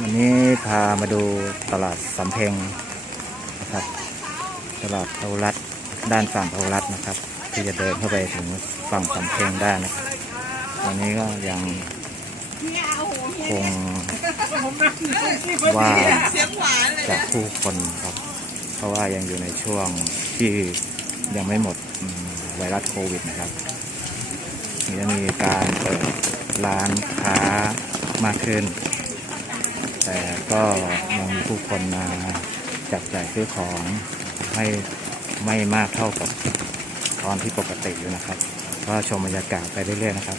วันนี้พามาดูตลาดสำเพ็งนะครับ ตลาดเทารัดด้านฝั่งเทารัดนะครับ ที่จะเดินเข้าไปถึงฝั่งสำเพ็งได้นะครับวันนี้ก็ยังคงว่าจากผู้คนครับ เพราะว่ายังอยู่ในช่วงที่ยังไม่หมดไวรัสโควิดนะครับนี่จะมีการเปิดร้านค้า มากขึ้น แต่ก็ยังมีผู้คนมาจับจ่ายซื้อของให้ไม่มากเท่ากับตอนที่ปกติอยู่นะครับ ก็ชมบรรยากาศไปเรื่อยๆนะครับ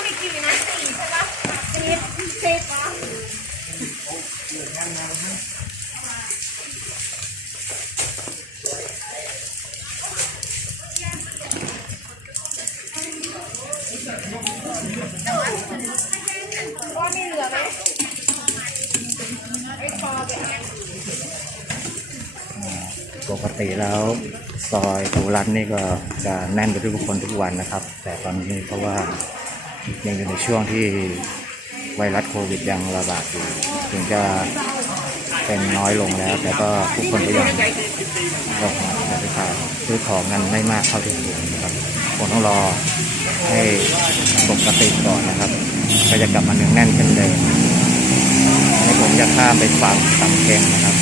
มอีกกี่นะสี่ใช่ปะสิบสิบเหรอว่ามีเหลือไหมไอ้คอแบบนี้ปกติแล้วซอยตูรัตนี่ก็จะแน่นไปด้วยคนทุกวันนะครับ แต่ตอนนี้เพราะว่า ยังอยู่ในช่วงที่ไวรัสโควิดยังระบาดอยู่ถึงจะเป็นน้อยลงแล้ว แต่ก็ผู้คนก็ยังออกมาใช้ขายซื้อของกันไม่มากเท่าที่ควรนะครับคงต้องรอให้ปกติก่อนนะครับ ก็จะกลับมาเนืองแน่นเช่นเดิมให้ผมจะข้ามไปฝั่งสำเพ็งนะครับ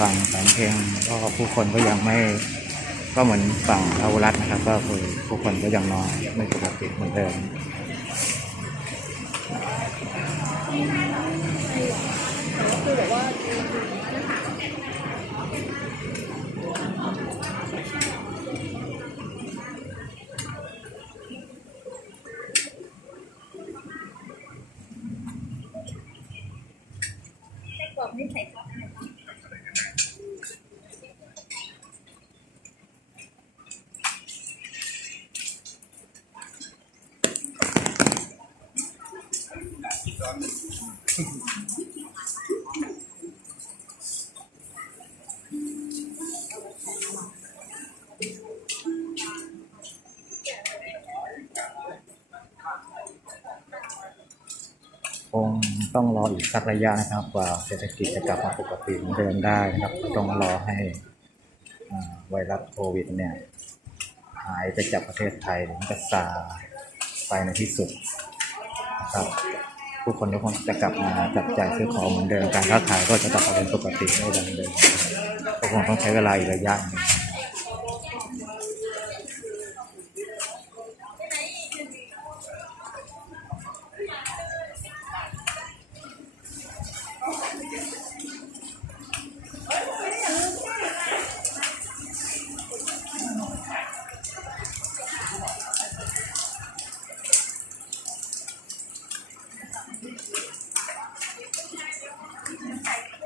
ฝั่งสามเพลงก็ผู้คนก็ยังไม่ก็เหมือนฝั่งอาวุรัตนะครับ ก็คือผู้คนก็ยังน้อยไม่ปกติเหมือนเดิมไส้กรอกนี่ใส่ซอส รบ้างคงต้องรออีกสักระยะนะครับกว่าเศรษฐกิจจะกลับมาปกติเหมือนเดิมได้นะครับ ต้องรอให้อ่าไวรัสโควิดเนี่ยหายไปจากประเทศไทยถึงจะซาไปในที่สุดนะครับ ผู้คนทุกคนจะกลับมาจับจ่ายซื้อของเหมือนเดิมการค้าขายก็จะกลับมาเป็นปกติได้ดังเดิมก็คงต้องใช้เวลาอีกระยะหนึ่ง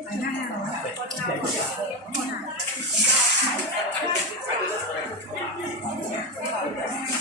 Thank you.